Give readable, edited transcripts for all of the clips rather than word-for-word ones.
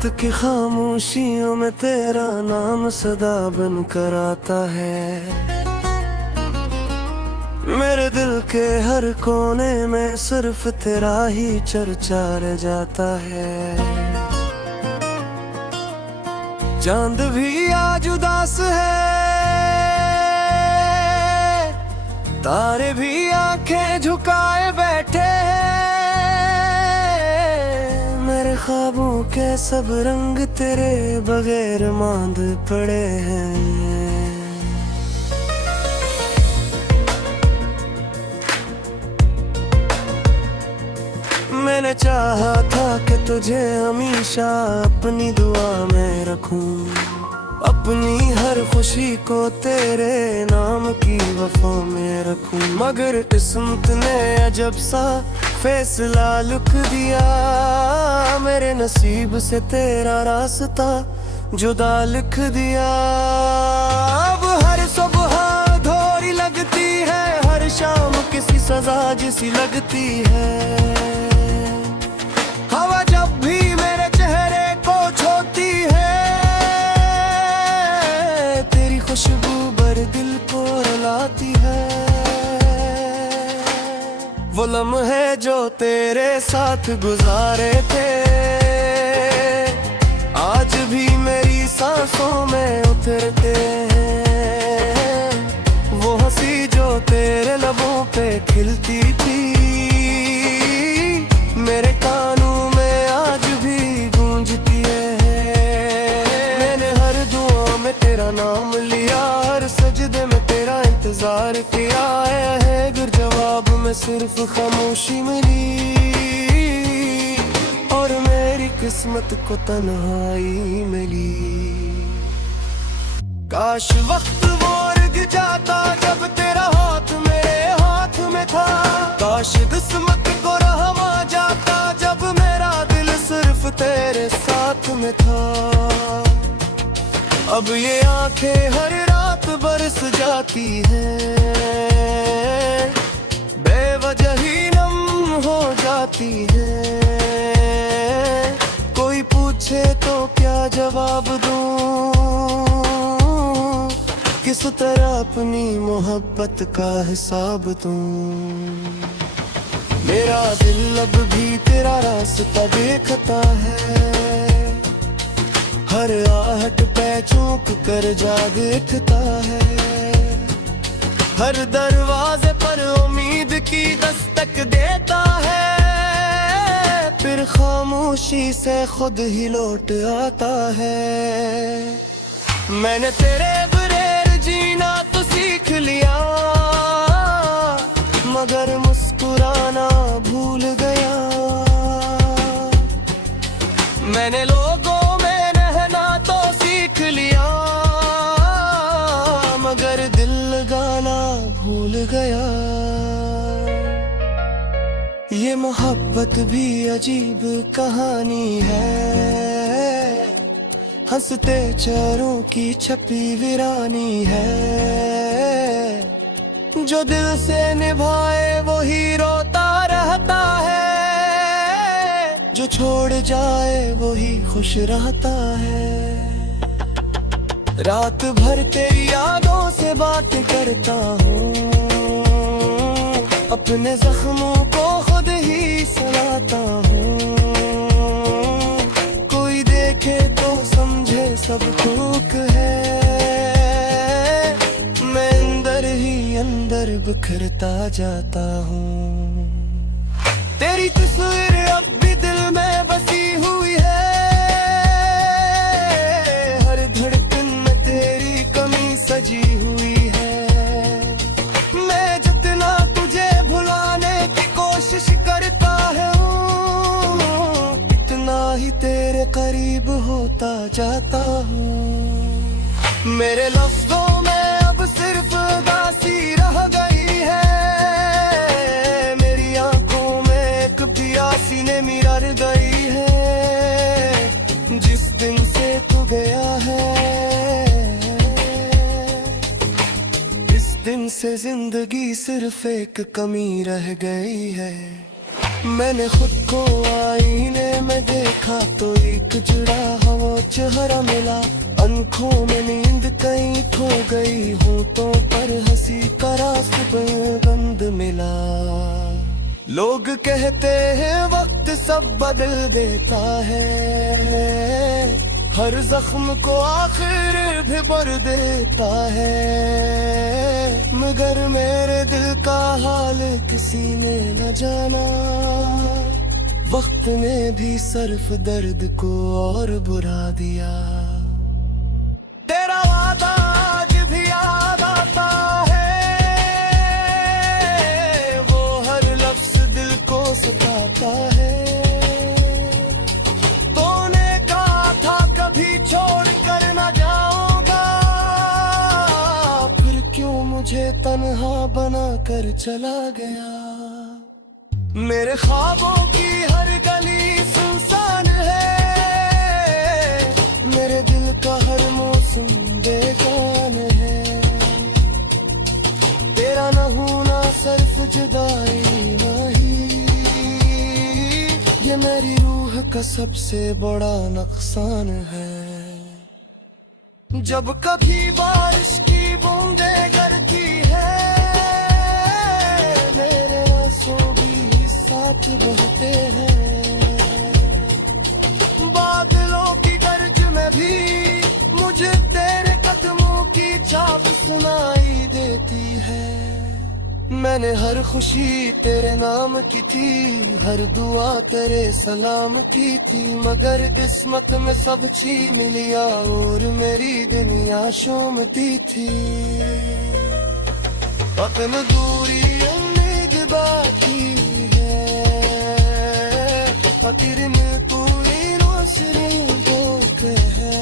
रात की खामोशियों में तेरा नाम सदा बन कर आता है। मेरे दिल के हर कोने में सिर्फ तेरा ही चर्चा रह जाता है। चांद भी आज उदास है, तारे भी आंखें झुकाए बैठे हैं। मेरे ख्वाबों के सब रंग तेरे बगैर मांद पड़े हैं। मैंने चाहा था कि तुझे हमेशा अपनी दुआ में रखूं, अपनी हर खुशी को तेरे नाम की वफा में रखूं। मगर किस्मत ने अजब सा फैसला लिख दिया, मेरे नसीब से तेरा रास्ता जुदा लिख दिया। अब हर सुबह धोरी लगती है, हर शाम किसी सजा जैसी लगती है। हवा जब भी मेरे चेहरे को छूती है, तेरी खुशबू भर दिल को रुलाती है। वो लम्हे जो तेरे साथ गुजारे थे, आज भी मेरी सांसों में उतरते हैं। वो हंसी जो तेरे लबों पे खिलती थी, मेरे कानों में आज भी गूंजती है। मैंने हर दुआ में तेरा नाम लिया, हर सजदे में तेरा इंतजार किया है। गर जवाब में सिर्फ खामोशी मिली, और मेरी किस्मत को तन्हाई मिली। काश वक्त वो रुक जाता जब तेरा हाथ मेरे हाथ में था। काश किस्मत को रहम आ जाता जब मेरा दिल सिर्फ तेरे साथ में था। अब ये आंखें हर रात बरस जाती हैं, बेवजह ही नम हो जाती हैं। कोई पूछे तो क्या जवाब दूं, किस तरह अपनी मोहब्बत का हिसाब दूं। मेरा दिल अब भी तेरा रास्ता देखता है, हर आहट पे चूक कर जाग उठता है। हर दरवाजे पर उम्मीद की दस्तक देता है, फिर खामोशी से खुद ही लौट आता है। मैंने तेरे बगैर जीना तो सीख लिया, मगर मुस्कुराना भूल गया। मैंने लोगों में रहना तो सीख लिया, मगर दिल लगाना भूल गया। ये मोहब्बत भी अजीब कहानी है, हंसते चेहरों की छपी वीरानी है। जो दिल से निभाए वो ही रोता रहता है, जो छोड़ जाए वो ही खुश रहता है। रात भर तेरी यादों से बात करता हूँ, अपने जख्मों को खुद ही सलाता हूँ। कोई देखे तो समझे सब ठूक है, मैं अंदर ही अंदर बिखरता जाता हूँ। तेरी तस्वीर अब भी दिल में बसी हुई है, हर धड़कन में तेरी कमी सजी हुई है। मैं जितना तुझे भुलाने की कोशिश करता हूँ, इतना ही तेरे करीब होता जाता हूँ। मेरे लफ्जों में अब सिर्फ उदासी रह गई है, मेरी आंखों में एक प्यासी ने मिरर गई है। जिस दिन से तू गया है, इस दिन से जिंदगी सिर्फ एक कमी रह गई है। मैंने खुद को आईने में देखा तो एक जुड़ा हुआ चेहरा मिला। आंखों में नींद कहीं खो गई होठों पर हंसी का रास्ता मिला। लोग कहते हैं वक्त सब बदल देता है, हर जख्म को आखिर भी भर देता है, मगर मेरे दिल का हाल किसी ने न जाना। वक्त ने भी सिर्फ दर्द को और बुरा दिया। तेरा वादा आज भी याद आता है, वो हर लफ्ज दिल को सताता है। तूने कहा था कभी छोड़ कर न जाऊंगा, फिर क्यों मुझे तन्हा बना कर चला गया। मेरे ख्वाबों की हर गली सुनसान है, मेरे दिल का हर मौसम बेगान है। तेरा न होना सिर्फ जुदाई नहीं, ये मेरी रूह का सबसे बड़ा नुकसान है। जब कभी बारिश की बूंदें गिरती है, मेरे आंसू भी साथ बहते हैं। बादलों की गर्ज में भी मुझे तेरे कदमों की छाप सुनाई देती है। मैंने हर खुशी तेरे नाम की थी, हर दुआ तेरे सलाम की थी, मगर किस्मत में सब छीन लिया और मेरी दुनिया शूमती थी। वतन दूरी उम्मीद बाकी है, फकीर में तू रोशनी है,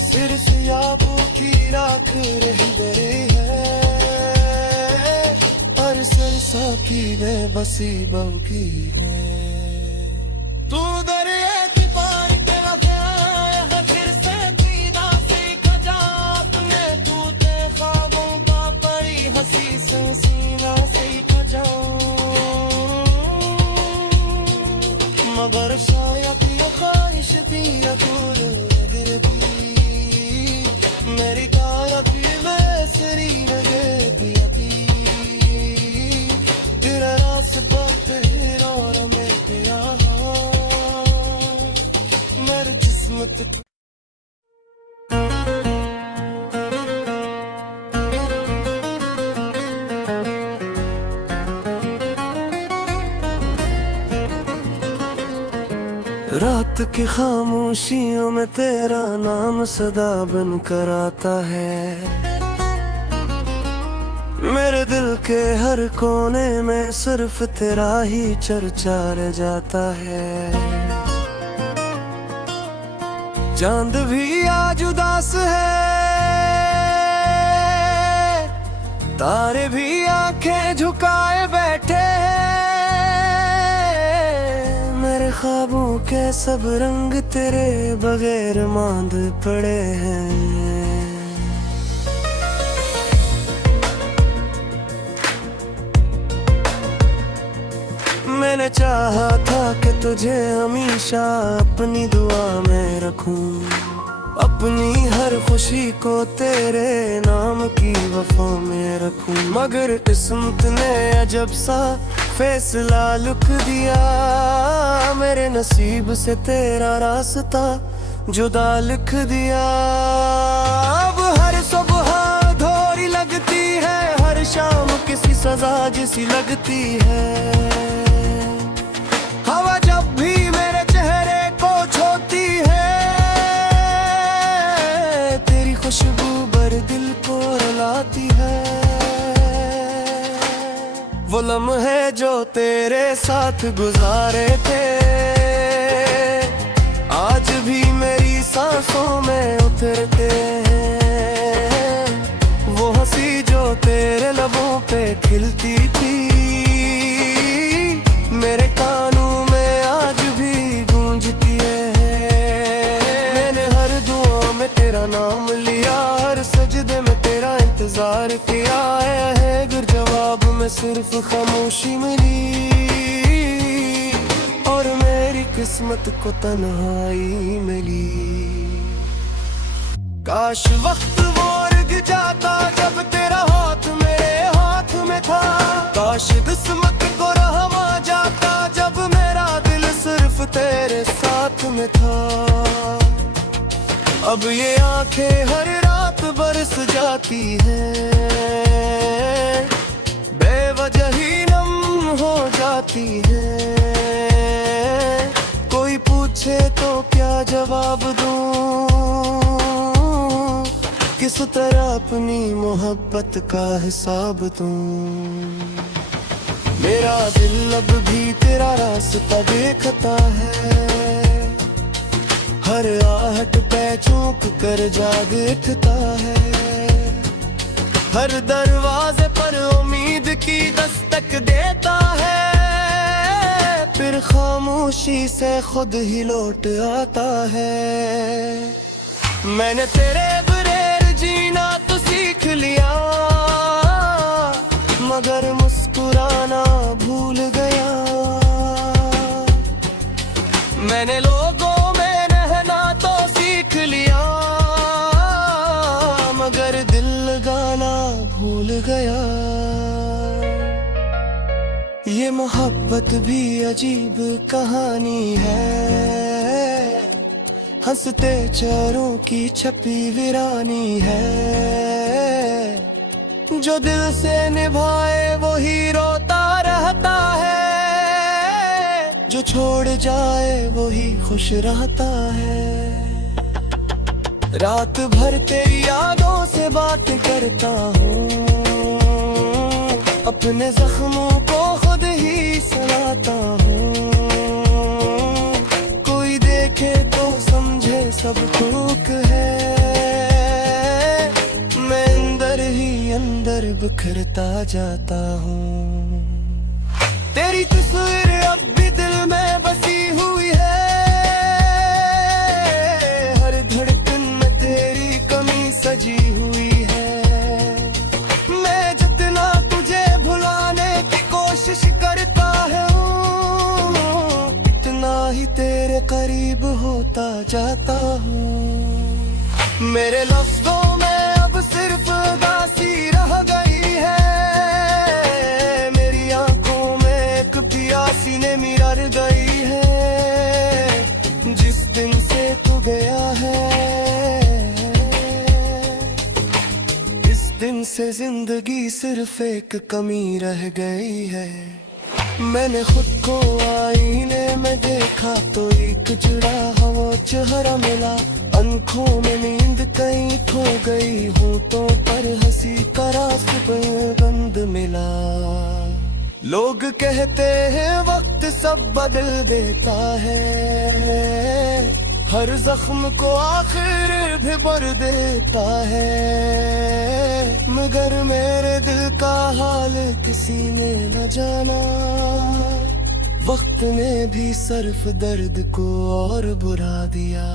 सिर से याबों की राख रह गई है, हर सरसा की बेबसी बहू की है। तू दरिया की पार तेरा है, फिर से पीना सीख जा अपने टूटे ख्वाबों का पड़ी हंसी से सीना सीख जाऊं, मगर शायद ये ख्वाहिश थी अधूर दिल की, मेरी काया की बेसरी रहे थी, तेरा रास्ता फिर और मैं गया मेरी किस्मत की। रात की खामोशियों में तेरा नाम सदा बन कर आता है, मेरे दिल के हर कोने में सिर्फ तेरा ही चर्चा रह जाता है। चांद भी आज उदास है, तारे भी आंखें झुकाए बैठे हैं, मेरे ख्वाबों के सब रंग तेरे बगैर मांद पड़े हैं। मैंने चाहा था कि तुझे हमेशा अपनी दुआ में रखूं, अपनी हर खुशी को तेरे नाम की वफा में रखूं, मगर किस्मत ने अजब सा फैसला लिख दिया, मेरे नसीब से तेरा रास्ता जुदा लिख दिया। अब हर सुबह धोरी लगती है, हर शाम किसी सजा जैसी लगती है, हवा जब भी मेरे चेहरे को छूती है, तेरी खुशबू भर दिल को रुलाती है। वो लम्हे जो तेरे साथ गुजारे थे, आज भी मेरी सांसों में उतरते हैं, वो हंसी जो तेरे लबों पे खिलती थी, मेरे कानों में आज भी गूंजती है। मैंने हर दुआ में तेरा नाम लिया, हर सजदे में तेरा इंतजार किया है, अगर जवाब में में सिर्फ खामोशी मिली, और मेरी किस्मत को तन्हाई मिली। काश वक्त वो रुक जाता जब तेरा हाथ मेरे हाथ में था, काश किस्मत को रहमा जाता जब मेरा दिल सिर्फ तेरे साथ में था। अब ये आंखें हर रात बरस जाती हैं, बेवजह ही नम हो जाती हैं। कोई पूछे तो क्या जवाब दूं, किस तरह अपनी मोहब्बत का हिसाब दूं। मेरा दिल अब भी तेरा रास्ता देखता है, हर आहट पे चूक कर जाग उठता है। हर दरवाजे पर उम्मीद की दस्तक देता है, फिर खामोशी से खुद ही लौट आता है। मैंने तेरे बगैर जीना तो सीख लिया, मगर मुस्कुराना भूल गया। मैंने लोगों में रहना तो सीख लिया, मगर दिल लगाना भूल गया। ये मोहब्बत भी अजीब कहानी है, हंसते चेहरों की छपी वीरानी है। जो दिल से निभाए वही रोता रहता है, जो छोड़ जाए वही खुश रहता है। रात भर तेरी यादों से बात करता हूँ, अपने जख्मों को खुद ही सलाता हूँ। कोई देखे तो समझे सब ठूक है, मैं अंदर ही अंदर बिखरता जाता हूँ। तेरी तस्वीर अब भी दिल में बसी हुई है, हर धड़कन में तेरी कमी सजी हुई है। मैं जितना तुझे भुलाने की कोशिश करता हूँ, इतना ही तेरे करीब होता जाता हूँ। मेरे लफ्जों में अब सिर्फ उदासी रह गई है, मेरी आंखों में एक प्यासी ने मिरर गई है। जिस दिन से तू गया है, इस दिन से जिंदगी सिर्फ एक कमी रह गई है। मैंने खुद को आईने में देखा तो एक जुड़ा हुआ चेहरा मिला। आंखों में नींद कहीं खो गई हूँ तो पर हंसी का रास्ते पर बंद मिला। लोग कहते हैं वक्त सब बदल देता है, हर जख्म को आखिर भी भर देता है। मगर मेरे दिल का हाल किसी ने न जाना, वक्त ने भी सिर्फ दर्द को और बुरा दिया।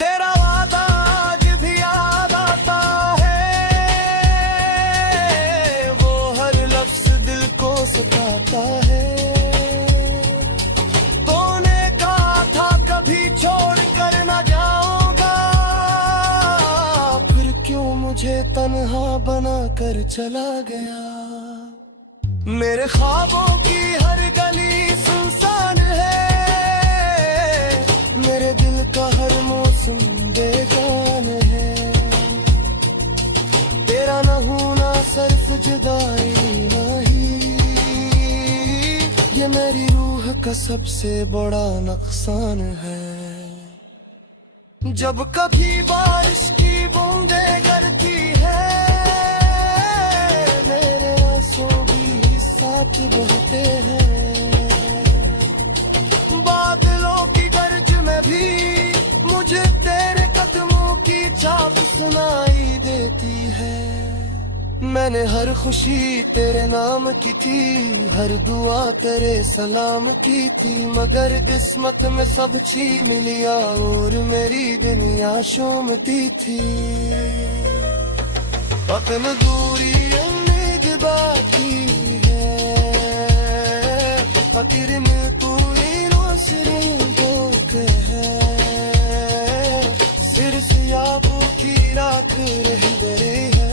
तेरा वादा आज भी याद आता है, वो हर लफ्ज दिल को सताता है। तूने कहा था कभी छोड़ कर न जाऊंगा, फिर क्यों मुझे तन्हा बना कर चला गया। मेरे ख्वाबों की हर गली सुनसान है, मेरे दिल का हर मौसम बेगान है। तेरा न होना सिर्फ जुदाई नहीं, ये मेरी रूह का सबसे बड़ा नुकसान है। जब कभी बारिश की बूंदें गिरती है, मेरे आंसू भी साथ बहते हैं। बादलों की गर्ज में भी मुझे तेरे कदमों की छाप सुनाई देती है। मैंने हर खुशी तेरे नाम की थी, हर दुआ तेरे सलाम की थी। मगर किस्मत में सब छीन लिया और मेरी दुनिया शूमती थी। वतन दूरी उम्मीद बाकी है, फकीर में कोई रोशनी दो के है, सिर से याबों की राख रहबरे है,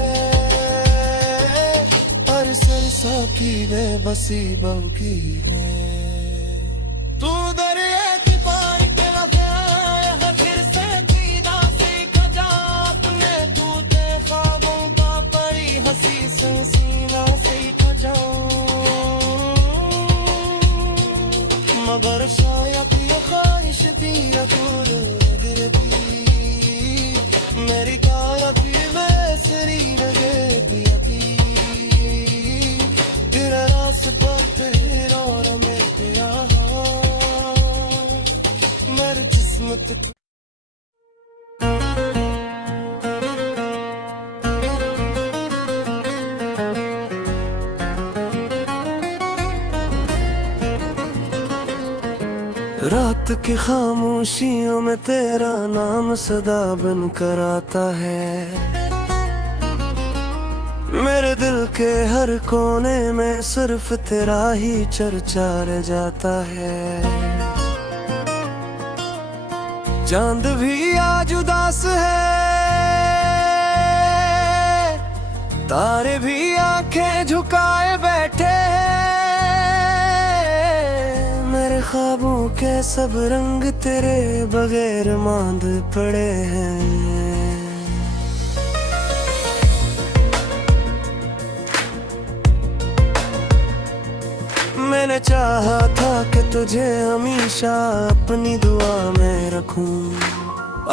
हर सरसा की बेबसी बहू की है। तू दरिया की पार के वफा फिर से दीदा से खजा अपने टूटे ख्वाबों का परी हंसी से सीना से खजा, मगर शायद ये ख्वाहिश भी अकूल दिल की मेरी काया की बेसरी लगे पिया की, तेरा रास्ता तेरा और मैं पिया मेरे जिस्मत रात की खामोशियों में तेरा नाम सदा बन कर आता है, मेरे दिल के हर कोने में सिर्फ तेरा ही चर्चा रह जाता है। चांद भी आज उदास है, तारे भी आंखें झुकाए बैठे हैं, मेरे ख्वाबों के सब रंग तेरे बगैर मांद पड़े हैं। मैंने चाहा था कि तुझे हमेशा अपनी दुआ में रखूं,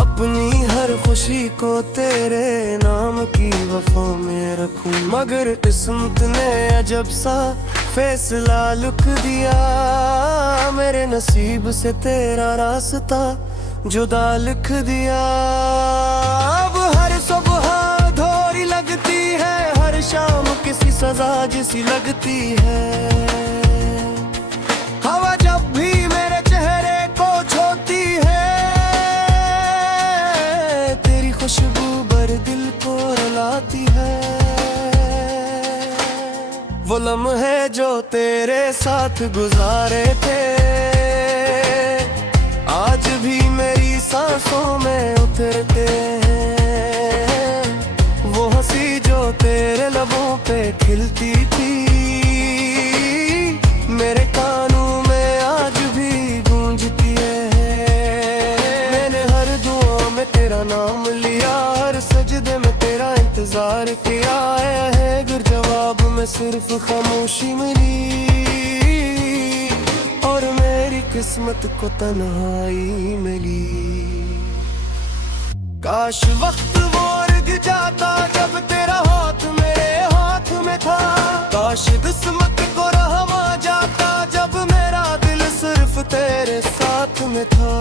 अपनी हर खुशी को तेरे नाम की वफा में रखूं, मगर किस्मत ने अजब सा फैसला लिख दिया, मेरे नसीब से तेरा रास्ता जुदा लिख दिया। अब हर सुबह धोरी लगती है, हर शाम किसी सजा जैसी लगती है, हवा जब भी मेरे चेहरे को छूती है, तेरी खुशबू भर दिल को रुलाती है, वो लम्हे जो तेरे साथ गुजारे थे आज भी मेरी सांसों में उतरते हैं, वो हंसी जो तेरे लबों पे खिलती थी मेरे कानों में आज भी गूंजती है। मैंने हर दुआ में तेरा नाम लिया, हर सजदे में तेरा इंतजार किया, आया है गर जवाब में सिर्फ खामोशी मिली, और मेरी किस्मत को तन्हाई मिली। काश वक्त वो रुक जाता जब तेरा हाथ मेरे हाथ में था, काश किस्मत को रहम आ जाता जब मेरा दिल सिर्फ तेरे साथ में था।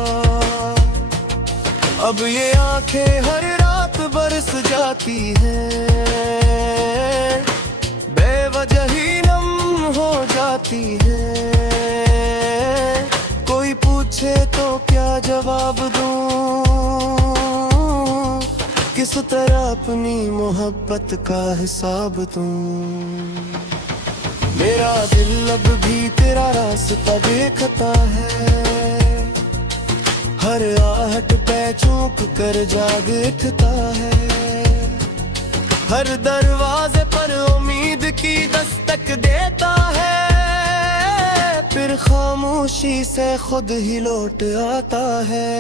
अब ये आंखें हर रात बरस जाती हैं, बेवजह ही नम हो जाती है, कोई पूछे तो क्या जवाब दूं, किस तरह अपनी मोहब्बत का हिसाब दूं। मेरा दिल अब भी तेरा रास्ता देखता है, हर आहट पे चूक कर जाग उठता है, हर दरवाजे पर उम्मीद की दस्तक देता है, फिर खामोशी से खुद ही लौट आता है।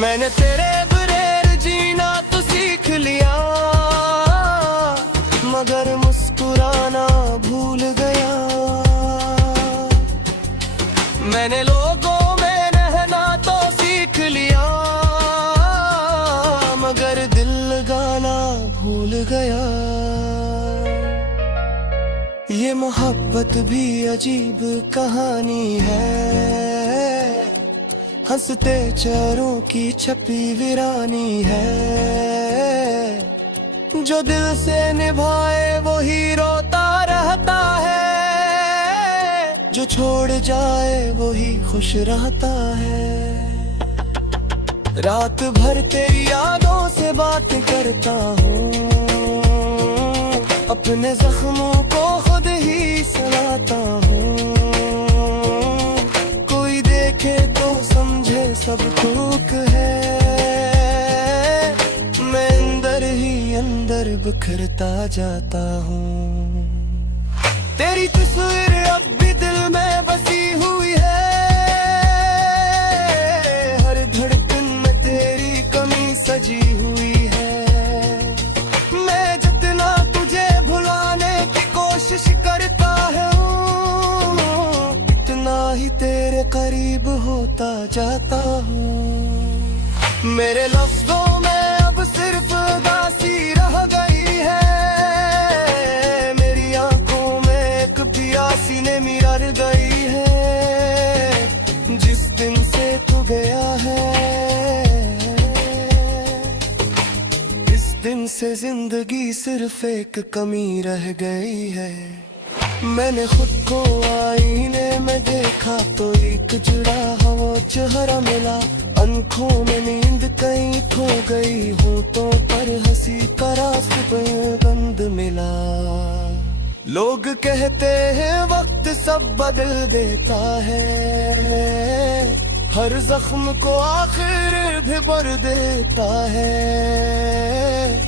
मैंने तेरे बगैर जीना तो सीख लिया, मगर मुस्कुराना भूल गया, मैंने लोगों में रहना तो सीख लिया, मगर दिल लगाना भूल गया। ये मोहब्बत भी अजीब कहानी है, हंसते चेहरों की छपी वीरानी है, जो दिल से निभाए वो ही रोता रहता है, जो छोड़ जाए वो ही खुश रहता है। रात भर तेरी यादों से बात करता हूँ, अपने जख्मों को खुद ही सलाता हूँ। कोई देखे तो समझे सब चूक है, मैं अंदर ही अंदर बिखरता जाता हूँ। तेरी तस्वीर अब भी दिल में बसी हुई है, हर धड़कन में तेरी कमी सजी हुई है। मैं जितना तुझे भुलाने की कोशिश करता हूँ, इतना ही तेरे करीब होता जाता हूँ। मेरे लफ्जों में अब सिर्फ उदासी रह गई है, मेरी आंखों में एक प्यासी ने मिर गई है। जिस दिन से तू गया है, इस दिन से जिंदगी सिर्फ एक कमी रह गई है। मैंने खुद को आईने में देखा तो एक जुड़ा हुआ चेहरा मिला, आंखों में नींद कहीं खो गई हूँ तो पर हंसी का रास्ते पे गंध मिला। लोग कहते हैं वक्त सब बदल देता है, हर जख्म को आखिर भी भर देता है,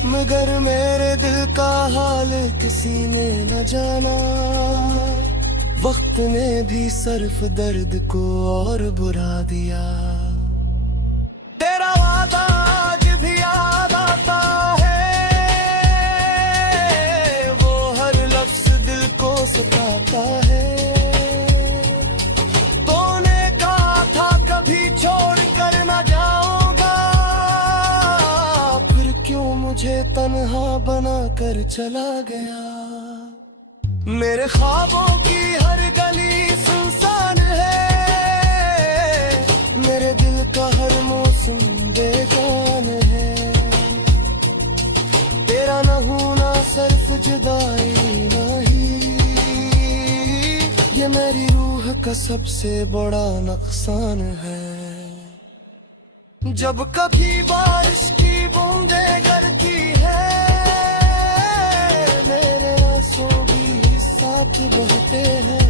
मगर मेरे दिल का हाल किसी ने न जाना। वक्त ने भी सिर्फ दर्द को और बुरा दिया। तेरा वादा आज भी याद आता है, वो हर लफ्ज दिल को सताता है। तूने कहा था कभी छोड़ कर न जाऊंगा, फिर क्यों मुझे तन्हा बना कर चला गया। मेरे ख्वाबों की हर गली सुनसान है, मेरे दिल का हर मौसम बेगान है। तेरा न होना सिर्फ जुदाई नहीं, ये मेरी रूह का सबसे बड़ा नुकसान है। जब कभी बारिश की बूंदें गिरती है, मेरे आंसू भी साथ बहते हैं।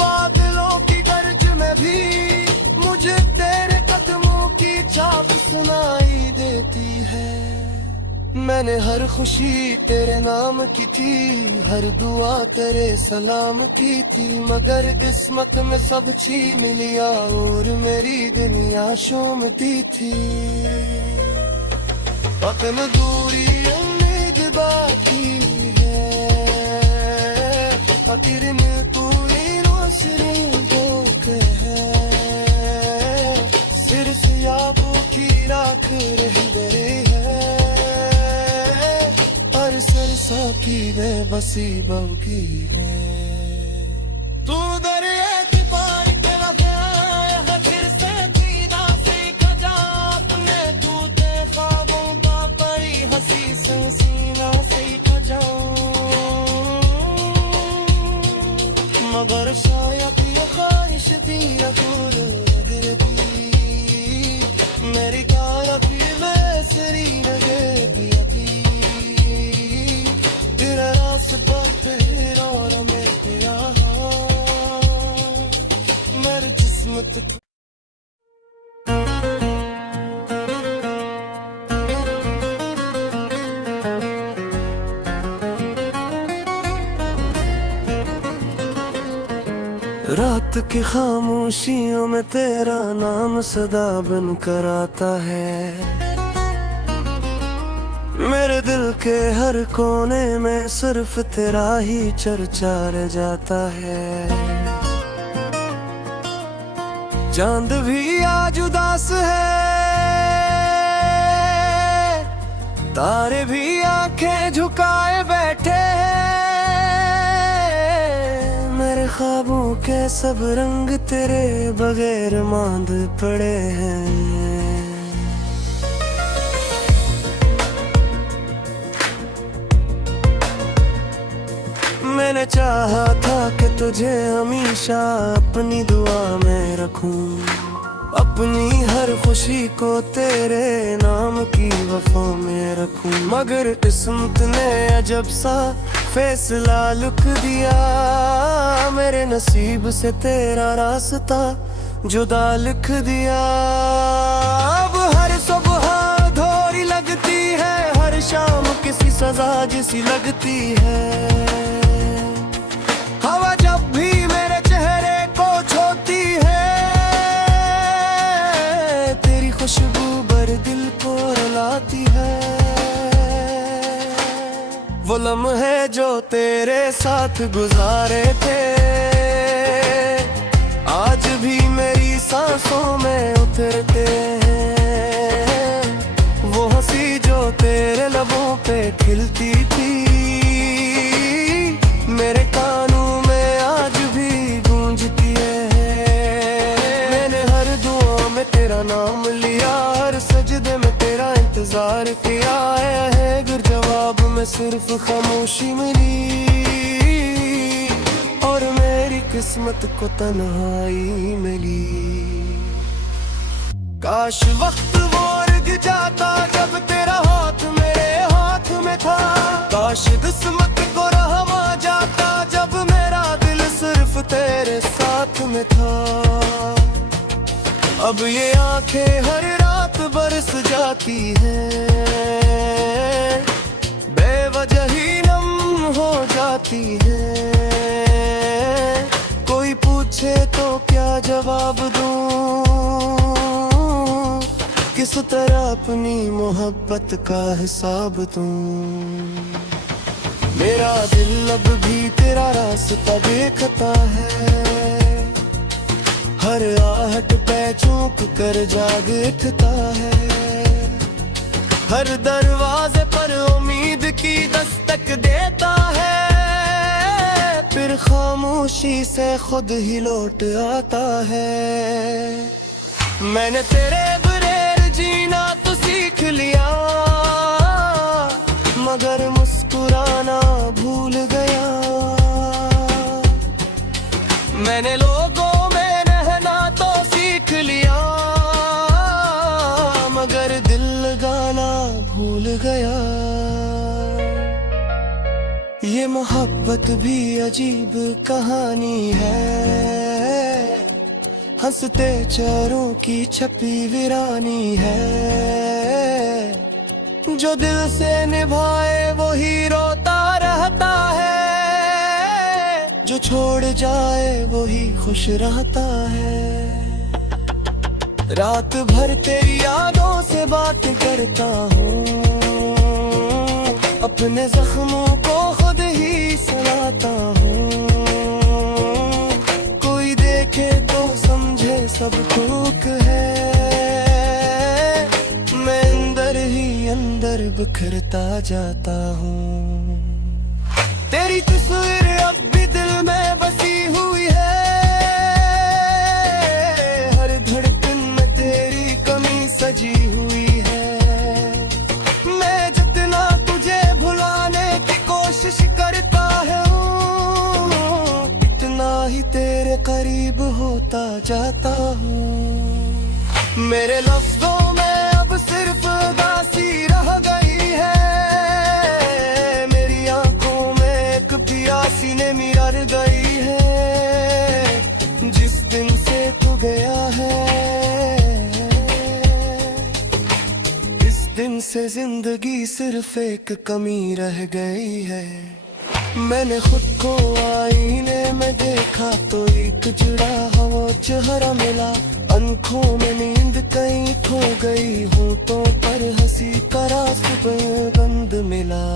बादलों की गर्ज में भी मुझे तेरे कदमों की छाप सुनाई देती है। मैंने हर खुशी तेरे नाम की थी, हर दुआ तेरे सलाम की थी, मगर किस्मत में सब छीन लिया और मेरी दुनिया शूमती थी। वतन दूरी उम्मीद बाकी है, फकीर में तू रोशनी धोख है। सिर से यादों की राख रह गई है, हर सरसा की बेबसी बहकी है। तू दरिया की पानी के लगे फिर से दीदा से खजा, अपने टूटे ख्वाबों का परी हंसी से सीना से खजा। मगर शायद ये ख्वाहिश थी अधूर दिल की, मेरी काया की बेसरी रहे पिया थी। तेरा रास्ता पे और मैं पिया मेरी किस्मत। रात की खामोशियों में तेरा नाम सदा बन कर आता है, मेरे दिल के हर कोने में सिर्फ तेरा ही चर्चा रह जाता है। चांद भी आज उदास है, तारे भी आंखें झुकाए बैठे हैं, मेरे ख्वाबों के सब रंग तेरे बगैर मांद पड़े हैं। मैंने चाहा था कि तुझे हमेशा अपनी दुआ में रखूं, अपनी हर खुशी को तेरे नाम की वफा में रखूं, मगर किस्मत ने अजब सा फैसला लिख दिया। मेरे नसीब से तेरा रास्ता जुदा लिख दिया। अब हर सुबह धोरी लगती है, हर शाम किसी सजा जैसी लगती है। हवा जब भी मेरे चेहरे को छूती है, तेरी खुशबू भर दिल को रुलाती है। वो लम्हे जो तेरे साथ गुजारे थे, आज भी मेरी सांसों में उतरते हैं। वो हंसी जो तेरे लबों पे खिलती थी, मेरे कानों में आज भी गूंजती है। मैंने हर दुआ में तेरा नाम लिया, हर सजदे में तेरा इंतजार किया है। गर जवाब में सिर्फ खामोशी मिली, और मेरी किस्मत को तन्हाई मिली। काश वक्त वो रुक जाता जब तेरा हाथ मेरे हाथ में था। काश किस्मत को रहम आ जाता जब मेरा दिल सिर्फ तेरे साथ में था। अब ये आंखें हर रात बरस जाती हैं, बेवजह ही नम हो जाती हैं। कोई पूछे तो क्या जवाब दूं, किस तरह अपनी मोहब्बत का हिसाब दूं। मेरा दिल अब भी तेरा रास्ता देखता है, हर आहट पे चूक कर जाग उठता है। हर दरवाजे पर उम्मीद की दस्तक देता है, फिर खामोशी से खुद ही लौट आता है। मैंने तेरे बगैर जीना तो सीख लिया, मगर मुस्कुराना भूल गया। मैंने लोगों में रहना तो सीख लिया, मगर दिल लगाना भूल गया। ये मोहब्बत भी अजीब कहानी है, हंसते चेहरों की छपी वीरानी है। जो दिल से निभाए वो ही रोता रहता है, जो छोड़ जाए वो ही खुश रहता है। रात भर तेरी यादों से बात करता हूँ, अपने जख्मों को खुद ही सुनाता हूँ। कोई देखे तो समझे सब ठूक है, मैं अंदर ही अंदर बिखरता जाता हूँ। तेरी तस्वीर अब भी दिल में बसी हुई है, हर धड़कन में तेरी कमी सजी हुई है। मैं जितना तुझे भुलाने की कोशिश करता हूँ, इतना ही तेरे करीब होता जाता हूँ। मेरे लफ्जों में अब सिर्फ उदासी रह गई है, मेरी आंखों में एक प्यासी ने मिर गई है। जिस दिन से तू गया है, इस दिन से जिंदगी सिर्फ एक कमी रह गई है। मैंने खुद को आईने में देखा तो एक जुड़ा हुआ चेहरा मिला। आंखों में नींद कहीं खो गई, होठों पर हंसी का रास्ता मिला।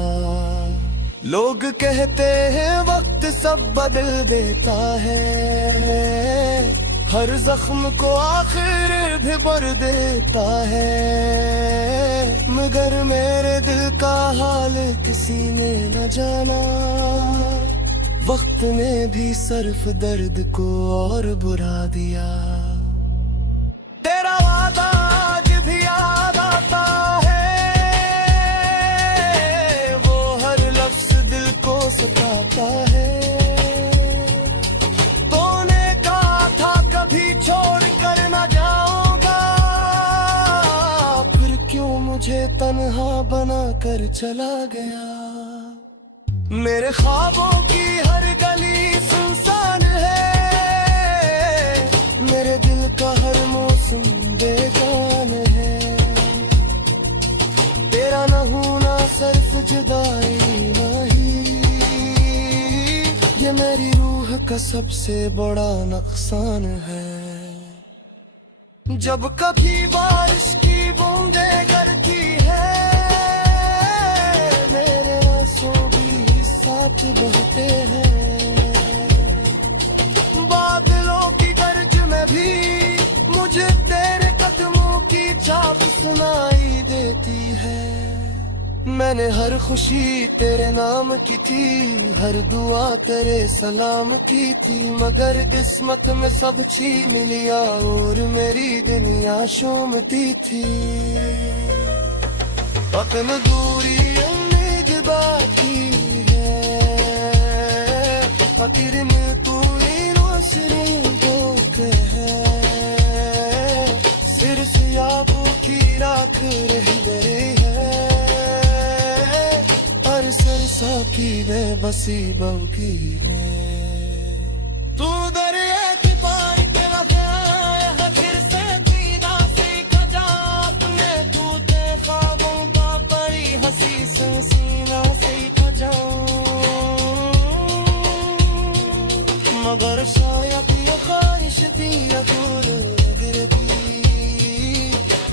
लोग कहते हैं वक्त सब बदल देता है, हर जख्म को आखिर भी भर देता है। मगर मेरे दिल का हाल किसी ने न जाना, वक्त ने भी सिर्फ दर्द को और बुरा दिया। तेरा वादा आज भी याद आता है, वो हर लफ्ज दिल को सताता है। तूने कहा था कभी छोड़ कर न जाऊंगा, तन्हा बना कर चला गया। मेरे ख्वाबों की हर गली सुनसान है, मेरे दिल का हर मौसम बेगान है। तेरा न होना सिर्फ जुदाई नहीं, ये मेरी रूह का सबसे बड़ा नुकसान है। जब कभी बारिश की बूंदें गिरती है, मेरे आंसू भी साथ बहते हैं। बादलों की गर्ज में भी मुझे तेरे कदमों की छाप सुनाई देती है। मैंने हर खुशी तेरे नाम की थी, हर दुआ तेरे सलाम की थी, मगर किस्मत में सब छीन लिया और मेरी दुनिया शूमती थी। वतन दूरी उम्मीद बाकी है, फकीर में तू रोशनी तो है, सिर सियाबों की राख रह गई है। हर सरसा की बेबसी बहू की है। तू दरिया की पानी पे लगा फिर से जीना सीखा जा अपने टूटे ख्वाबों का परी हंसी से सीना सीखा जा। मगर शायद ये ख्वाहिश थी अधूर दिल की,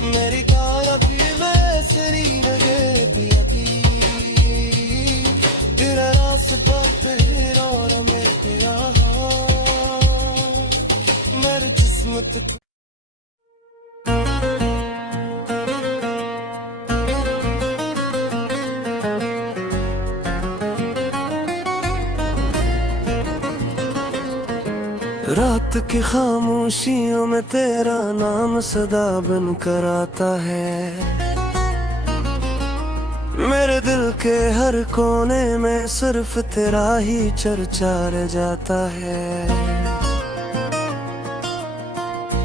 मेरी गायब बेसरी रहे पिया की। तेरा रास्ता तेरा और मैं तेरा, मेरी किस्मत रात की खामोशियों में तेरा नाम सदा बन कर आता है। मेरे दिल के हर कोने में सिर्फ तेरा ही चर्चा रह जाता है।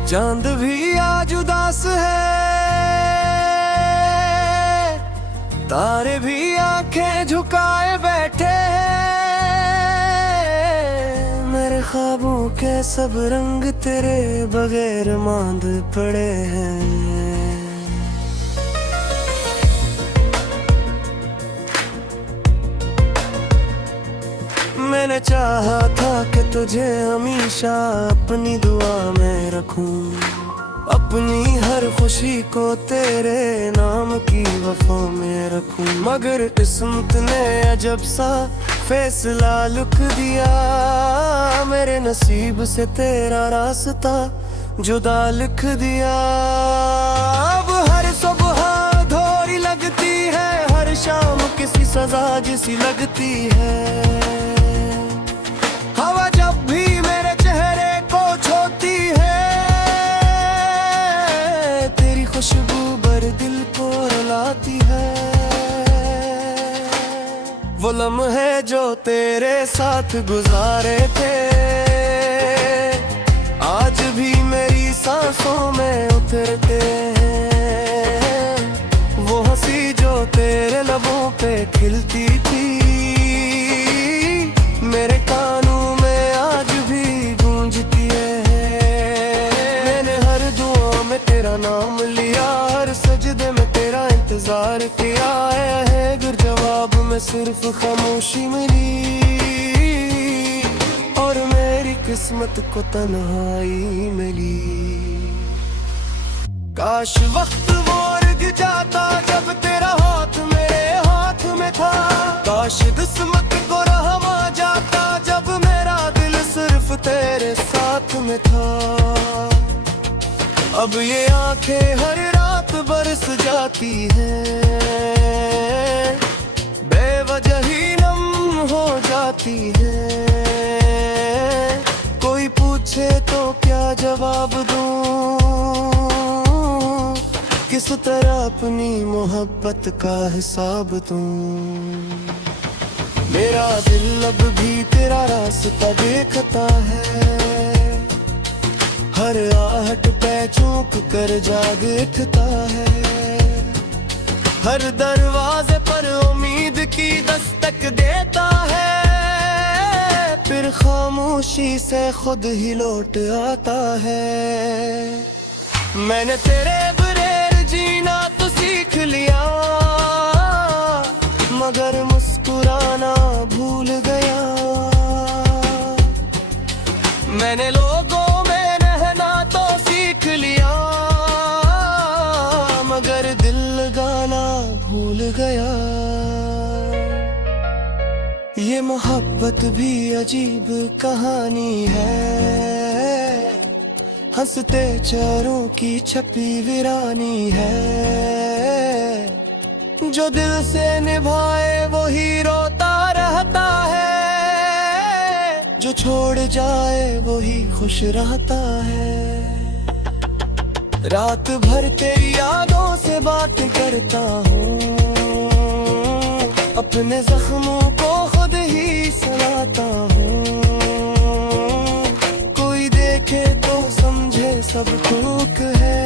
चांद भी आज उदास है, तारे भी आंखें झुकाए बैठे हैं। मेरे ख्वाबों के सब रंग तेरे बगैर मांद पड़े हैं। मैंने चाहा था कि तुझे हमेशा अपनी दुआ में रखूं, अपनी हर खुशी को तेरे नाम की वफा में रखूं, मगर किस्मत ने अजब सा फैसला लिख दिया। मेरे नसीब से तेरा रास्ता जुदा लिख दिया। अब हर सुबह धोरी लगती है, हर शाम किसी सजा जैसी लगती है। हवा जब भी मेरे चेहरे को छूती है, तेरी खुशबू भर दिल को रुलाती है। वो लम्हे जो तेरे साथ गुजारे थे, आज भी मेरी सांसों में उतरते हैं। वो हंसी जो तेरे लबों पे खिलती थी, मेरे कानों में आज भी गूंजती है। मैंने हर दुआ में तेरा नाम लिया, हर सजदे में तेरा इंतजार किया है, गर जवाब में सिर्फ खामोशी मिली और मेरी किस्मत को तन्हाई मिली। काश वक्त वो रुक जाता जब तेरा हाथ मेरे हाथ में था, काश किस्मत को रहम आ जाता जब मेरा दिल सिर्फ तेरे साथ में था। अब ये आंखें हर रात बरस जाती हैं, बेवजह ही नम हो जाती हैं। कोई पूछे तो क्या जवाब दूं, किस तरह अपनी मोहब्बत का हिसाब दूं। मेरा दिल अब भी तेरा रास्ता देखता है, हर आहट पे चूक कर जाग उठता है। हर दरवाजे पर उम्मीद की दस्तक देता है, फिर खामोशी से खुद ही लौट आता है। मैंने तेरे बगैर जीना तो सीख लिया, मगर मुस्कुराना भूल गया। मैंने लोगों में रहना तो सीख लिया, मगर दिल लगाना भूल गया। ये मोहब्बत भी अजीब कहानी है, हंसते चेहरों की छपी वीरानी है। जो दिल से निभाए वही रोता रहता है, जो छोड़ जाए वही खुश रहता है। रात भर तेरी यादों से बात करता हूँ, अपने जख्मों को खुद ही सुनाता हूँ। कोई देखे तो समझे सब ठूक है,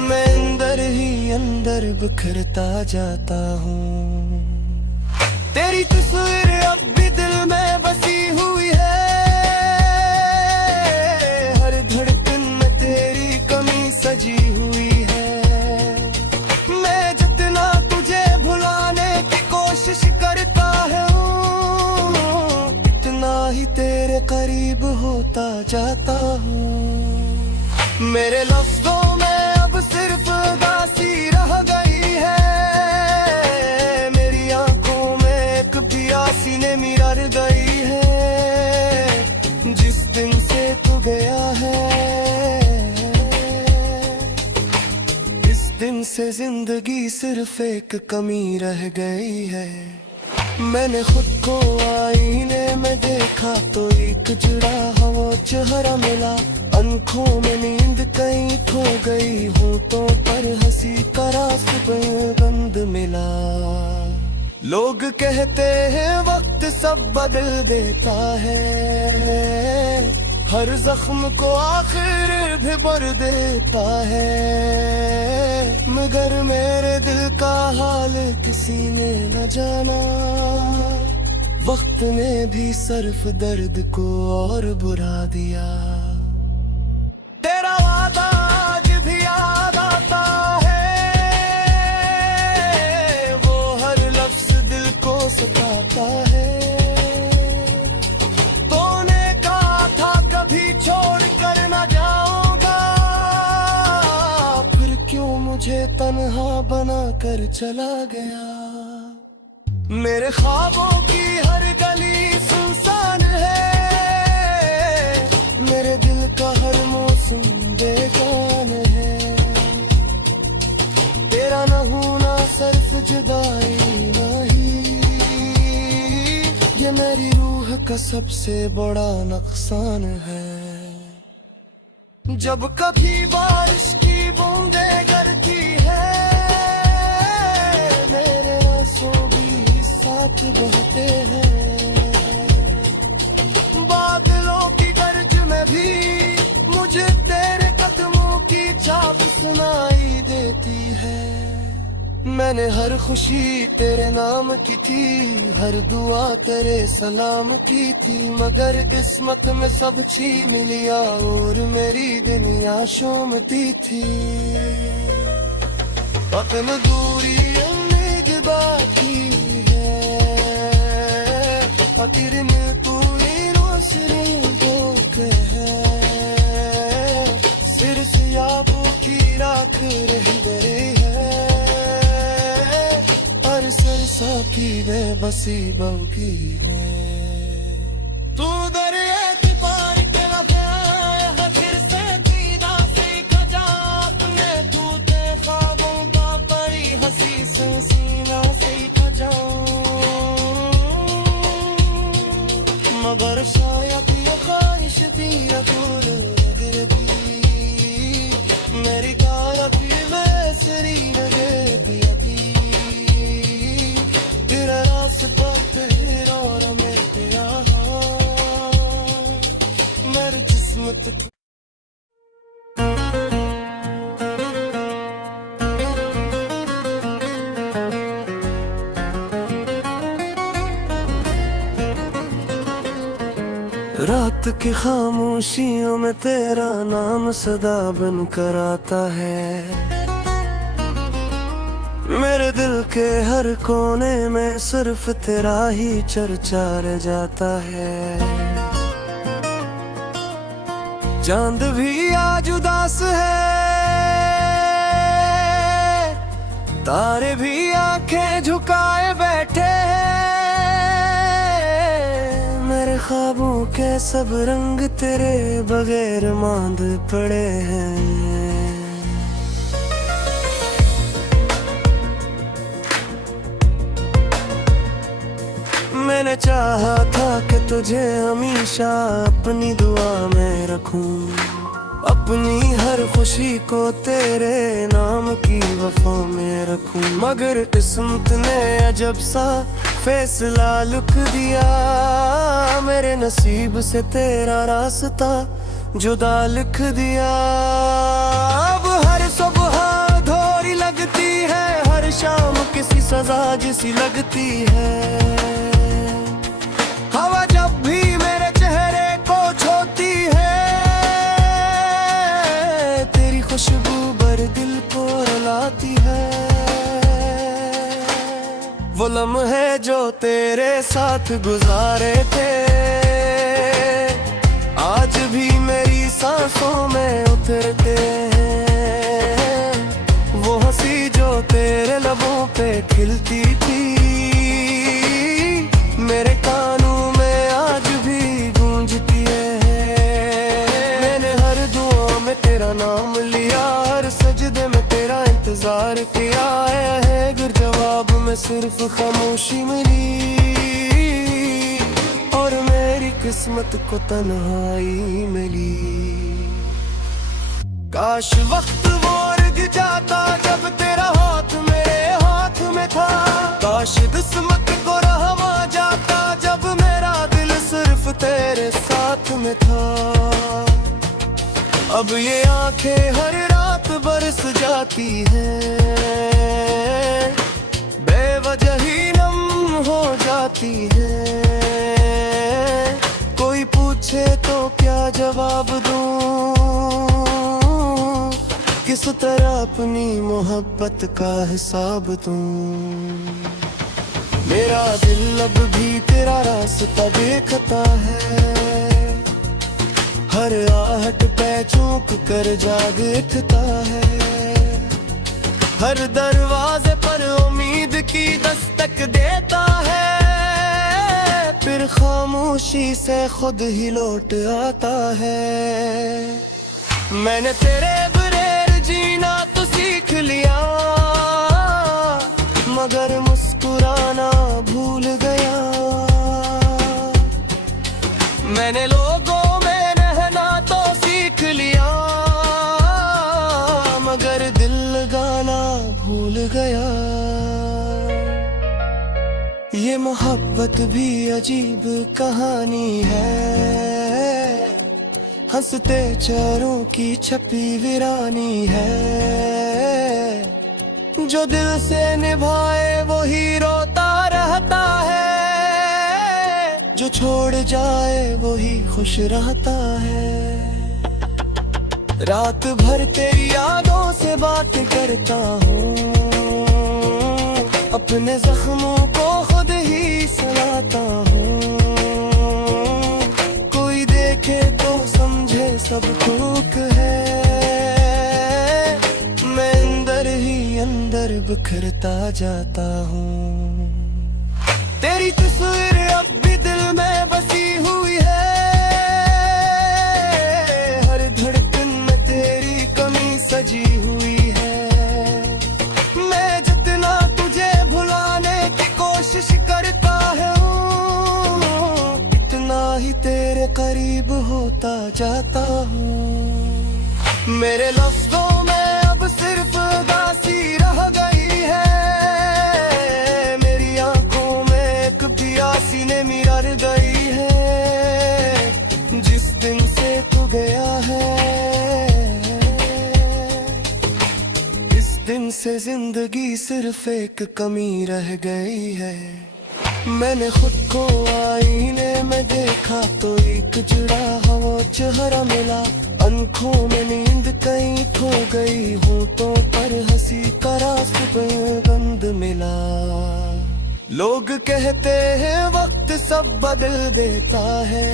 मैं अंदर ही अंदर बिखरता जाता हूँ। तेरी तस्वीर अब भी दिल में बसी हुई है, हर धड़कन में तेरी कमी सजी हुई है। मैं जितना तुझे भुलाने की कोशिश करता हूँ, इतना ही तेरे करीब होता जाता हूँ। मेरे लफ्जों में अब सिर्फ उदासी रह गई है, मेरी आंखों में एक प्यासी ने मिरर गई है। जिस दिन से तू गया है, इस दिन से जिंदगी सिर्फ एक कमी रह गई है। मैंने खुद को आईने में देखा तो एक जुड़ा हुआ चेहरा मिला, आंखों में नींद कहीं खो गई होठों पर हंसी का रास्ता मिला। लोग कहते हैं वक्त सब बदल देता है, हर जख्म को आखिर भी भर देता है। मगर मेरे दिल का हाल किसी ने न जाना, वक्त ने भी सिर्फ दर्द को और बुरा दिया। तेरा वादा आज भी याद आता है, वो हर लफ्ज दिल को सताता है। तूने कहा था कभी छोड़ कर न जाऊंगा, फिर क्यों मुझे तन्हा बना कर चला गया। मेरे ख्वाबों की हर गली सुनसान है, मेरे दिल का हर मौसम बेगान है। तेरा न होना सिर्फ जुदाई नहीं, ये मेरी रूह का सबसे बड़ा नुकसान है। जब कभी बारिश की बूंदें गिरती है, मेरे आंसू भी साथ बहते हैं। बादलों की गर्ज में भी मुझे तेरे कदमों की छाप सुनाई देती है। मैंने हर खुशी तेरे नाम की थी, हर दुआ तेरे सलाम की थी, मगर किस्मत में सब छीन लिया और मेरी दुनिया शोमती थी। अपनी दूरी उम्मीद बाकी है, फकीर में तू रोशनी तो है। सिर से याबों की राख रही बरे है, हर सरसा की बेबसी बउकी है। तू दरिया की पार के लफाया है, फिर से दीदा से खजा अपने टूटे ख्वाबों का बड़ी हंसी से सीना से खजा। मगर शायद ये ख्वाहिश थी अधूर दिल की, मेरी गायब बेसरी लगे पियती। तेरा रास्ता फिर और मैं रात की खामोशियों में तेरा नाम सदा बन कर आता है। मेरे दिल के हर कोने में सिर्फ तेरा ही चर्चा रह जाता है। चांद भी आज उदास है, तारे भी आंखें झुकाए बैठे हैं। मेरे ख्वाबों के सब रंग तेरे बगैर मांद पड़े हैं। मैंने चाहा था कि तुझे हमेशा अपनी दुआ में रखूं, अपनी हर खुशी को तेरे नाम की वफा में रखूं। मगर किस्मत ने अजब सा फैसला लिख दिया, मेरे नसीब से तेरा रास्ता जुदा लिख दिया। अब हर सुबह धोरी लगती है, हर शाम किसी सजा जैसी लगती है। हवा जब भी मेरे चेहरे को छूती है, तेरी खुशबू भर दिल को रुलाती है। वो लम्हे जो तेरे साथ गुजारे थे, आज भी मेरी सांसों में उतरते हैं। वो हंसी जो तेरे लबों पे खिलती थी, मेरे कानों में आज भी गूंजती है। मैंने हर दुआ में तेरा नाम लिया, हर सजदे में तेरा इंतजार किया है। गर जवाब में सिर्फ खामोशी मिली, और मेरी किस्मत को तन्हाई मिली। काश वक्त वो रुक जाता जब तेरा हाथ मेरे हाथ में था। काश किस्मत को रहम आ जाता जब मेरा दिल सिर्फ तेरे साथ में था। अब ये आंखें हर रात बरस जाती हैं, बेवजह ही नम हो जाती है। कोई पूछे तो क्या जवाब दूं, किस तरह अपनी मोहब्बत का हिसाब दूं। मेरा दिल अब भी तेरा रास्ता देखता है, हर आहट पे चूक कर जाग उठता है। हर दरवाजे पर उम्मीद की दस्तक देता है, फिर खामोशी से खुद ही लौट आता है। मैंने तेरे बगैर जीना तो सीख लिया, मगर मुस्कुराना भूल गया। मैंने लोगों में रहना तो सीख लिया, मगर दिल लगाना भूल गया। ये मोहब्बत भी अजीब कहानी है, हंसते चेहरों की छपी वीरानी है। जो दिल से निभाए वही रोता रहता है, जो छोड़ जाए वही खुश रहता है। रात भर तेरी यादों से बात करता हूँ, अपने जख्मों को खुद ही सुलाता हूँ। कोई देखे तो समझे सब ठोक है, मैं अंदर ही अंदर बिखरता जाता हूँ। तेरी तस्वीर अब भी दिल में बसी हुई है, हर धड़कन में तेरी कमी सजी हुई है। मैं जितना तुझे भुलाने की कोशिश करता हूँ, इतना ही तेरे करीब होता जाता हूँ। मेरे लफ्जों में अब सिर्फ उदासी रह गई है, मेरी आंखों में एक प्यासी ने मिर गई है। जिस दिन से तू गया है, इस दिन से जिंदगी सिर्फ एक कमी रह गई है। मैंने खुद को आईने में देखा तो एक जुड़ा हवा चेहरा मिला। आंखों में नींद कहीं खो गई, होठों पर हंसी का रास्ते गंध मिला। लोग कहते हैं वक्त सब बदल देता है,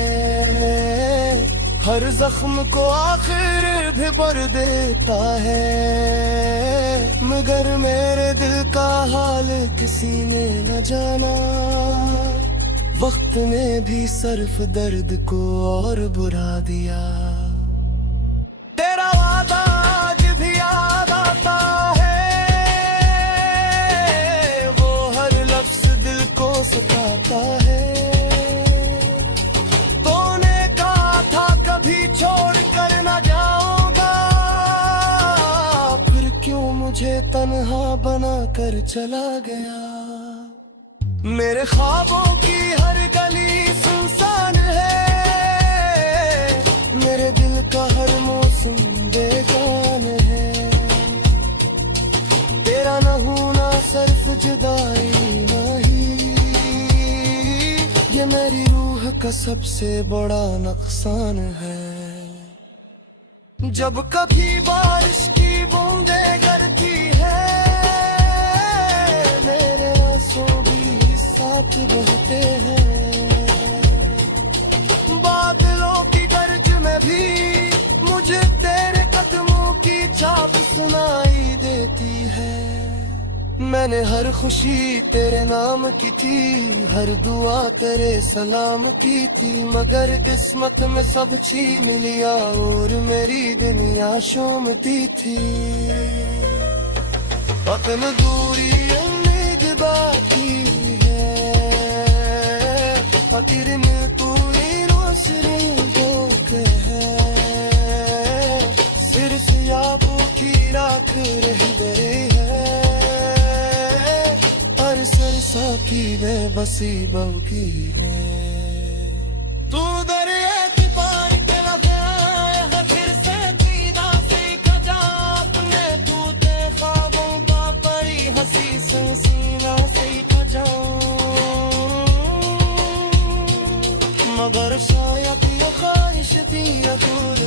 हर जख्म को आखिर भी भर देता है। मगर मेरे दिल का हाल किसी ने न जाना, वक्त ने भी सिर्फ दर्द को और बुरा दिया। तेरा वादा आज भी याद आता है, वो हर लफ्ज दिल को सताता है। तूने कहा था कभी छोड़ कर न जाऊंगा, फिर क्यों मुझे तन्हा बना कर चला गया। मेरे ख्वाबों की हर गली सुनसान है, मेरे दिल का हर मौसम बेगान है। तेरा न होना सिर्फ जुदाई नहीं, ये मेरी रूह का सबसे बड़ा नुकसान है। जब कभी बारिश की बूंदें गिरती है, मेरे आंसू भी साथ बहते हैं। बादलों की गर्ज में भी मुझे तेरे कदमों की छाप सुनाई देती है। मैंने हर खुशी तेरे नाम की थी, हर दुआ तेरे सलाम की थी। मगर किस्मत में सब छीन लिया और मेरी दुनिया शोमती थी। वतन दूरी उम्मीद बाकी है, फकीर में तू नौसरी धोखे है। सिर से यादों की राख रही बरे है, हर सरसा की बेबसी बहू की है। तू दरिया की पानी पे लगाया है, फिर से दीदा से खजा अपने टूटे ख्वाबों का परी हंसी से सीना से खजा। मगर शायद ये ख्वाहिश थी अधूर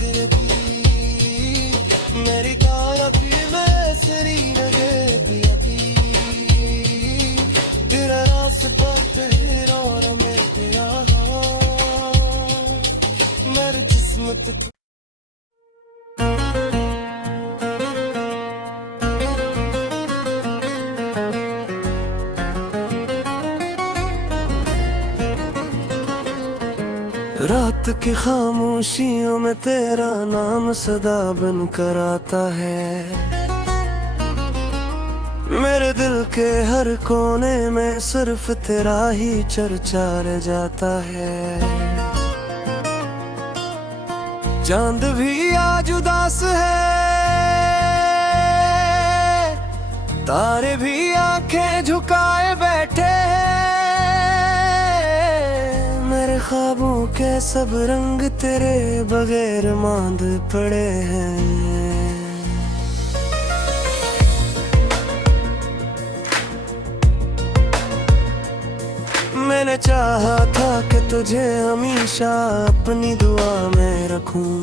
दिल की, मेरी काया की बेसरी लगे पिया की। तेरा रास्ता फिर और मैं तेरा मेरी किस्मत। रात की खामोशियों में तेरा नाम सदा बन कर आता है। मेरे दिल के हर कोने में सिर्फ तेरा ही चर्चा रह जाता है। चांद भी आज उदास है, तारे भी आंखें झुकाए बैठे हैं। मेरे ख्वाबों के सब रंग तेरे बगैर मांद पड़े हैं। मैंने चाहा था कि तुझे हमेशा अपनी दुआ में रखूं,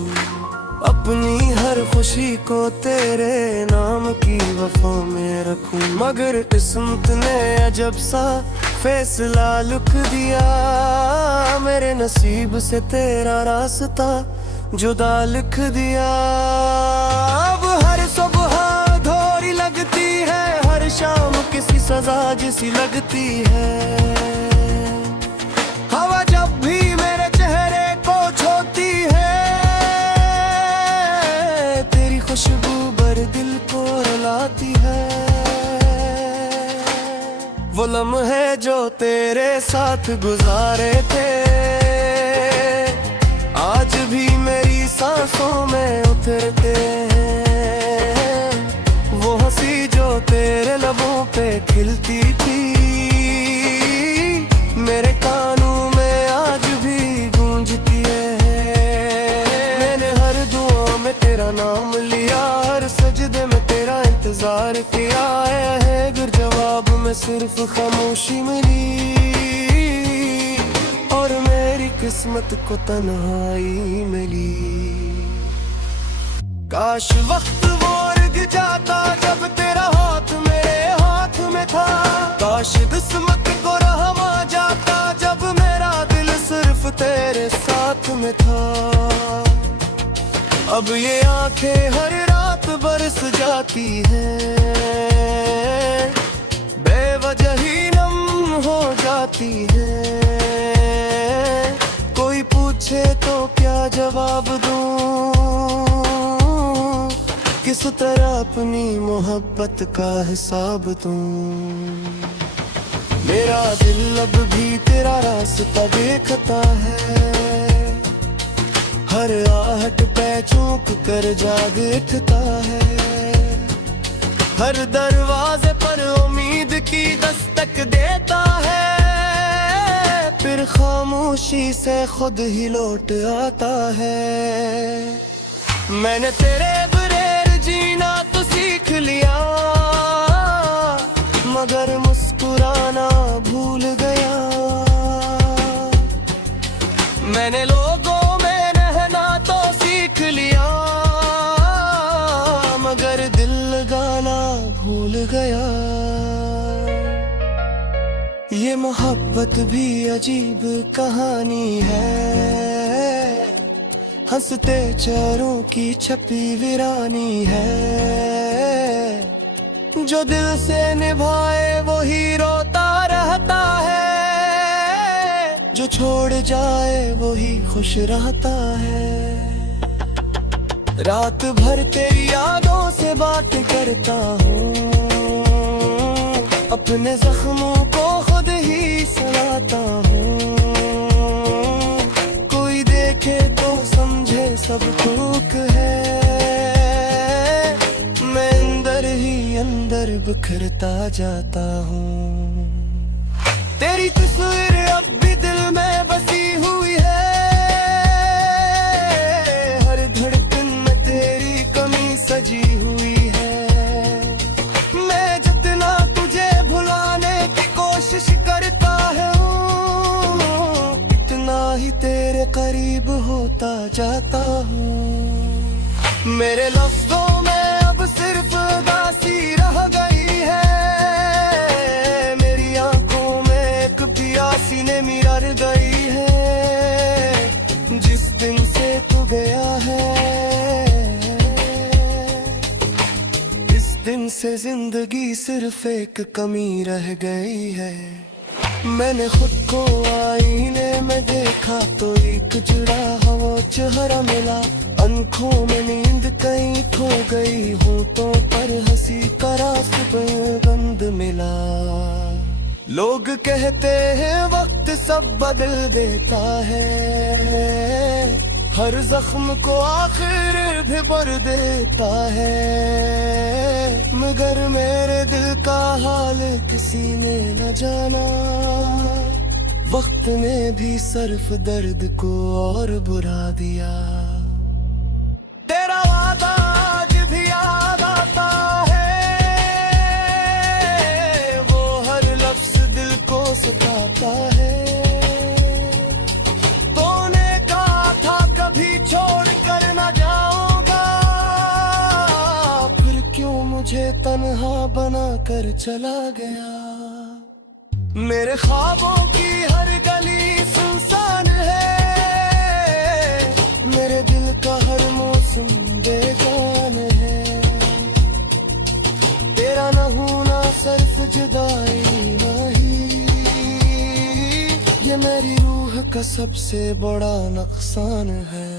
अपनी हर खुशी को तेरे नाम की वफा में रखूं। मगर किस्मत ने अजब सा फैसला लिख दिया, मेरे नसीब से तेरा रास्ता जुदा लिख दिया। अब हर सुबह धोरी लगती है, हर शाम किसी सजा जैसी लगती है। हवा जब भी मेरे चेहरे को छूती है, तेरी खुशबू भर दिल को रुलाती है। वो लम्हे जो तेरे साथ गुजारे थे, आज भी मेरी सांसों में उतरते हैं। वो हंसी जो तेरे लबों पे खिलती थी, मेरे कानों में आज भी गूंजती है। मैंने हर दुआ में तेरा नाम लिया, हर सजदे में तेरा इंतजार किया है। गर जवाब में सिर्फ खामोशी मिली। और मेरी किस्मत को तन्हाई मिली। काश वक्त वो रुक जाता जब तेरा हाथ मेरे हाथ में था। काश किस्मत को रहम आ जाता जब मेरा दिल सिर्फ तेरे साथ में था। अब ये आंखें हर रात बरस जाती हैं, बेवजह ही नम हो जाती हैं। कोई पूछे तो क्या जवाब दूं, किस तरह अपनी मोहब्बत का हिसाब दूं। मेरा दिल अब भी तेरा रास्ता देखता है, हर आहट पे चूक कर जाग उठता है। हर दरवाजे पर उम्मीद की दस्तक देता है, फिर खामोशी से खुद ही लौट आता है। मैंने तेरे बगैर जीना तो सीख लिया, मगर मुस्कुराना भूल गया। मैंने लोगों में रहना तो सीख लिया, मगर दिल लगाना भूल गया। ये मोहब्बत भी अजीब कहानी है, हंसते चेहरों की छपी वीरानी है। जो दिल से निभाए वो ही रोता रहता है, जो छोड़ जाए वो ही खुश रहता है। रात भर तेरी यादों से बात करता हूँ, अपने जख्मों को खुद ही सलाता हूँ। कोई देखे तो समझे सब ठूक है, मैं अंदर ही अंदर बिखरता जाता हूँ। तेरी तस्वीर अब भी दिल में बसी हुई है, हर धड़कन में तेरी कमी सजी हुई है। मैं जितना तुझे भुलाने की कोशिश करता हूँ, इतना ही तेरे करीब होता जाता हूँ। मेरे लफ्जों में अब सिर्फ उदासी रह गई है, मेरी आंखों में एक प्यासी ने मिर गई है। जिस दिन से तू गया है, इस दिन से जिंदगी सिर्फ एक कमी रह गई है। मैंने खुद को आईने में देखा तो एक जुड़ा हुआ चेहरा मिला। आंखों में नींद कहीं खो गई, होठों पर हंसी का रास्ते पर गंध मिला। लोग कहते हैं वक्त सब बदल देता है, हर जख्म को आखिर भी भर देता है। मगर मेरे दिल का हाल किसी ने न जाना, वक्त ने भी सिर्फ दर्द को और बुरा दिया। तेरा वादा आज भी याद आता है, वो हर लफ्ज दिल को सताता है। तूने कहा था कभी छोड़ कर न जाऊंगा, फिर क्यों मुझे तन्हा बना कर चला गया। मेरे ख्वाबों की हर गली सुनसान है, मेरे दिल का हर मौसम बेगान है। तेरा न होना सिर्फ जुदाई नहीं, ये मेरी रूह का सबसे बड़ा नुकसान है।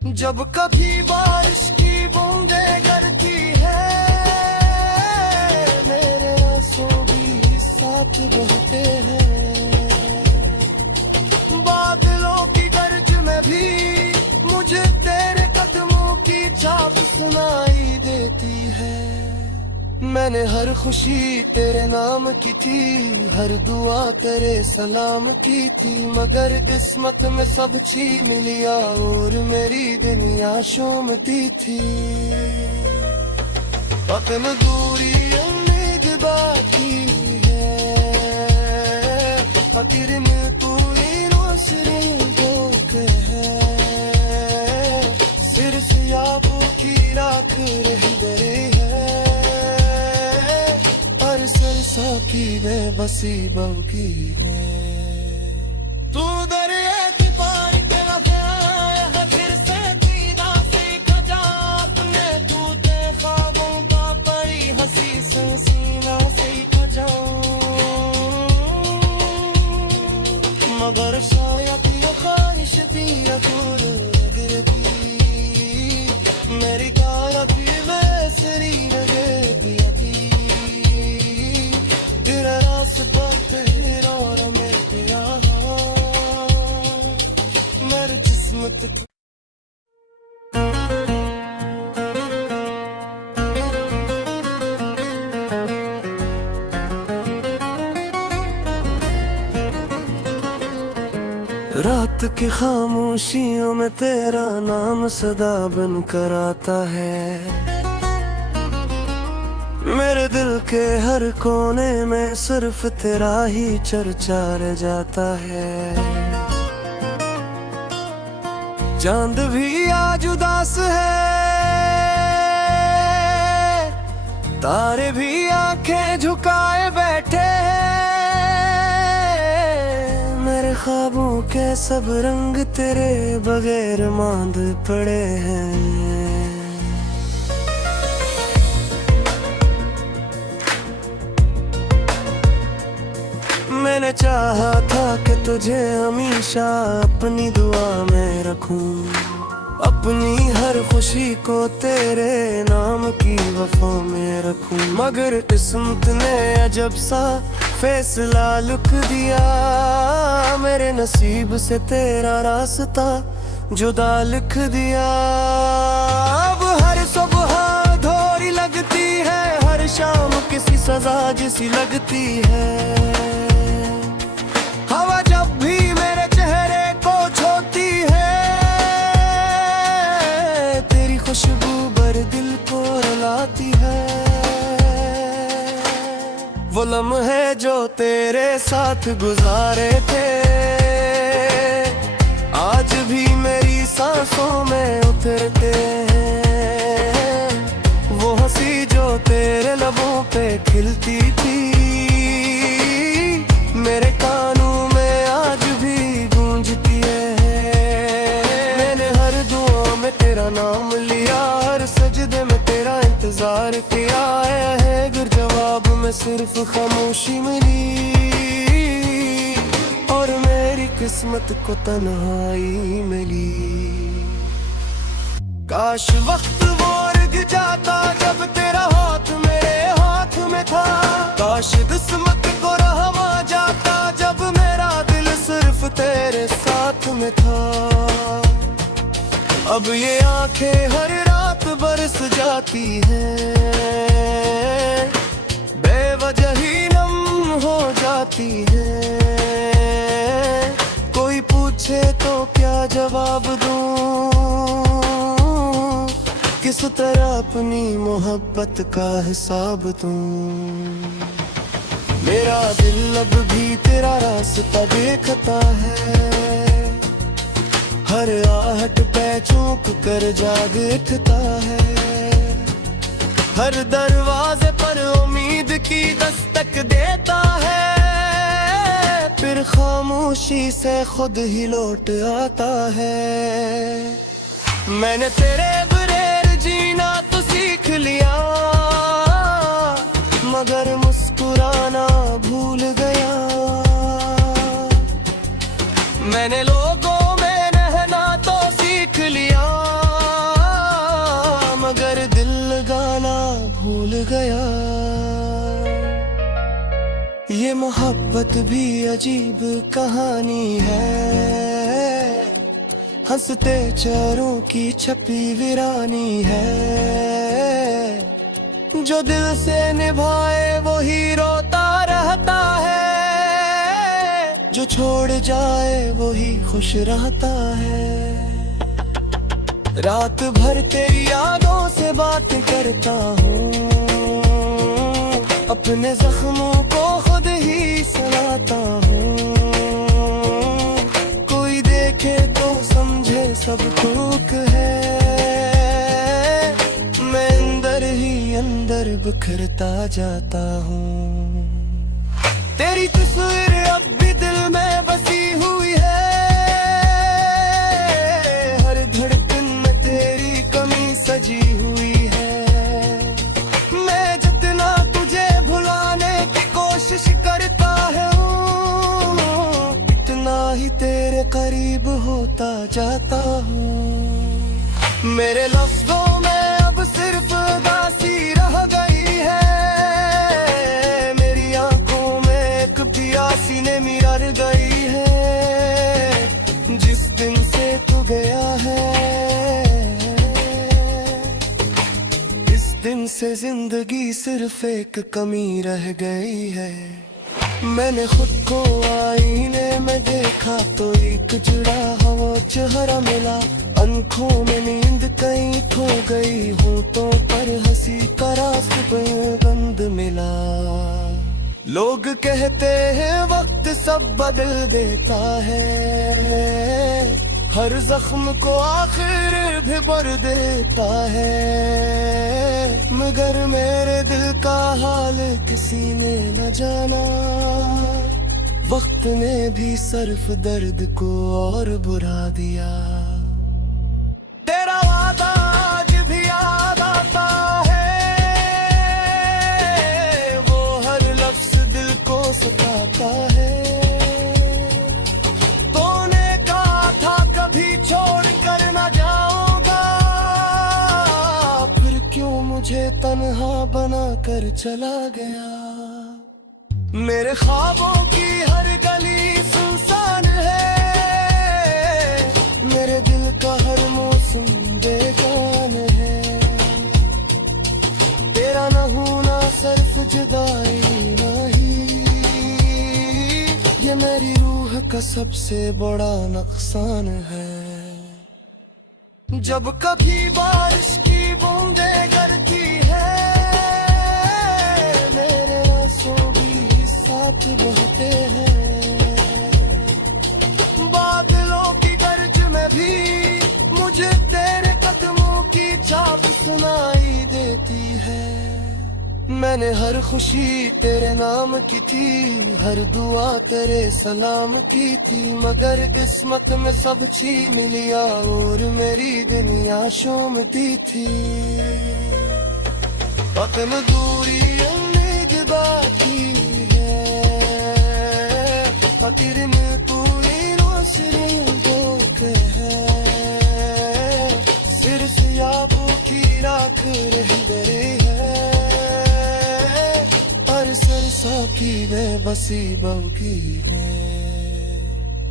जब कभी बारिश की बूंदें गिरती है, मेरे आंसू भी साथ बहते हैं। बादलों की गर्ज में भी मुझे तेरे कदमों की छाप सुनाई देती है। मैंने हर खुशी तेरे नाम की थी, हर दुआ तेरे सलाम की थी। मगर किस्मत में सब छीन लिया और मेरी दुनिया शोमती थी। वतन दूरी उम्मीद बाकी है, फकीर में तू राख रही दरे है, और सरसा की बेबसी बल्कि तू दरिया की पार के है, फिर से सीधा सीख जा अपने टूटे ख्वाबों का परी हंसी से सीना सीख जाऊं, मगर शायद ये ख्वाहिश थी अकूल गिरती मेरी गायकी बेसरी रहे पियती, तेरा रास्ता फिर और मैं तेरा मेरे जिस्मत रात की खामोशियों में तेरा नाम सदा बन कर आता है, मेरे दिल के हर कोने में सिर्फ तेरा ही चर्चा रह जाता है। चांद भी आज उदास है, तारे भी आंखें झुकाए बैठे हैं, मेरे ख्वाबों के सब रंग तेरे बगैर मांद पड़े हैं। मैंने चाहा था कि तुझे हमेशा अपनी दुआ में रखूं, अपनी हर खुशी को तेरे नाम की वफा में रखूं, मगर किस्मत ने अजब सा फैसला लिख दिया, मेरे नसीब से तेरा रास्ता जुदा लिख दिया। अब हर सुबह धोरी लगती है, हर शाम किसी सजा जैसी लगती है, हवा जब भी मेरे चेहरे को छूती है, तेरी खुशबू भर दिल को रुलाती है। वो लम्हे जो तेरे साथ गुजारे थे, आज भी मेरी सांसों में उतरते हैं, वो हंसी जो तेरे लबों पे खिलती थी, मेरे कानों में आज भी गूंजती है। मैंने हर दुआ में तेरा नाम लिया, हर सजदे में तेरा इंतजार किया है, गर जवाब में सिर्फ खामोशी मिली, और मेरी किस्मत को तन्हाई मिली। काश वक्त वो रुक जाता जब तेरा हाथ मेरे हाथ में था, काश किस्मत को रहमा जाता जब मेरा दिल सिर्फ तेरे साथ में था। अब ये आंखें हर रात बरस जाती हैं, बेवजह ही नम हो जाती हैं, कोई पूछे तो क्या जवाब दूं, किस तरह अपनी मोहब्बत का हिसाब दूं। मेरा दिल अब भी तेरा रास्ता देखता है, हर आहट पे चूक कर जाग उठता है, हर दरवाजे पर उम्मीद की दस्तक देता है, फिर खामोशी से खुद ही लौट आता है। मैंने तेरे बगैर जीना तो सीख लिया, मगर मुस्कुराना भूल गया। मैंने लोगों में रहना तो सीख लिया, मगर दिल लगाना भूल गया। ये मोहब्बत भी अजीब कहानी है, हंसते चेहरों की छपी वीरानी है, जो दिल से निभाए वो ही रोता रहता है, जो छोड़ जाए वो ही खुश रहता है। रात भर तेरी यादों से बात करता हूँ, अपने जख्मों को खुद ही सुनाता हूँ, कोई देखे तो समझे सब ठूक है, और बिखरता जाता हूँ। तेरी तस्वीर अब भी दिल में बसी हुई है, हर धड़कन में तेरी कमी सजी हुई है। मैं जितना तुझे भुलाने की कोशिश करता हूँ, इतना ही तेरे करीब होता जाता हूँ। मेरे लफ्ज़ों में अब सिर्फ उदासी रह गई है, मेरी आंखों में एक प्यासी ने मिरर गई है। जिस दिन से तू गया है, इस दिन से जिंदगी सिर्फ एक कमी रह गई है। मैंने खुद को आईने में देखा तो एक जुड़ा हुआ चेहरा मिला। आंखों में नींद कहीं खो गई हूँ तो पर हंसी का रास्ता मिला। लोग कहते हैं वक्त सब बदल देता है, हर जख्म को आखिर भी भर देता है। मगर मेरे दिल का हाल किसी ने न जाना, वक्त ने भी सिर्फ दर्द को और बुरा दिया। तेरा वादा आज भी याद आता है, वो हर लफ्ज दिल को सताता है। तूने कहा था कभी छोड़ कर न जाऊंगा, फिर क्यों मुझे तन्हा बना कर चला गया। मेरे ख्वाबों की हर गली सुनसान है, मेरे दिल का हर मौसम बेगान है। तेरा न होना सिर्फ जुदाई नहीं, ये मेरी रूह का सबसे बड़ा नुकसान है। जब कभी बारिश की बूंदें गिरती है, मेरे आंसू भी साथ बहते हैं। बादलों की गर्ज में भी मुझे तेरे कदमों की छाप सुनाई देती है। मैंने हर खुशी तेरे नाम की थी, हर दुआ तेरे सलाम की थी। मगर किस्मत में सब छीन लिया और मेरी दुनिया शोमती थी। वतन दूरी उम्मीद बाकी है, फकीर में तू सिर सियाबों की राख रह गई है, हर सरसा की बेबसी बल्कि है।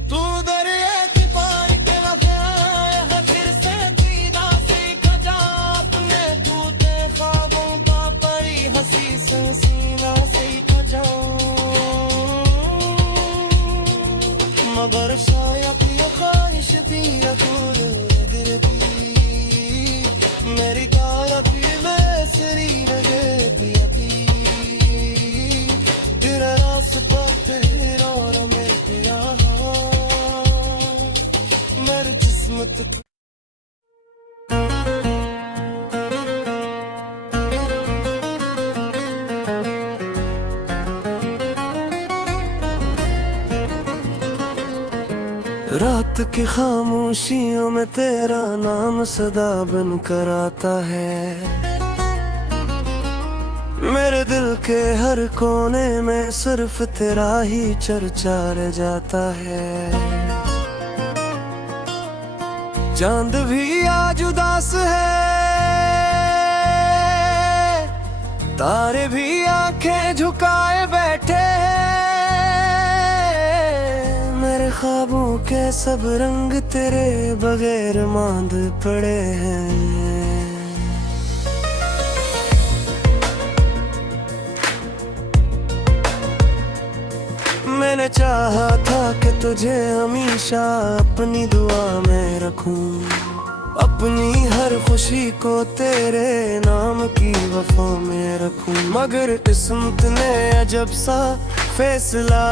तू दरिया की पार के वफ़ा फिर से दीदा से खजा अपने टूटे ख्वाबों का परी हंसी से सीना से खजा। मगर शायद ये ख्वाहिश भी अधूर दिल की, मेरी तारफ बेसरी रहे पियती। तेरा रास्ता तेरा और मैं तेरा, मेरी किस्मत। रात की खामोशियों में तेरा नाम सदा बन कर आता है, मेरे दिल के हर कोने में सिर्फ तेरा ही चर्चा रह जाता है। चांद भी आज उदास है, तारे भी आंखें झुकाए बैठे हैं। मेरे ख्वाबों के सब रंग तेरे बगैर मांद पड़े हैं। मैंने चाहा था कि तुझे हमेशा अपनी दुआ में रखूं, अपनी हर खुशी को तेरे नाम की वफा में रखूं। मगर किस्मत ने अजब सा फैसला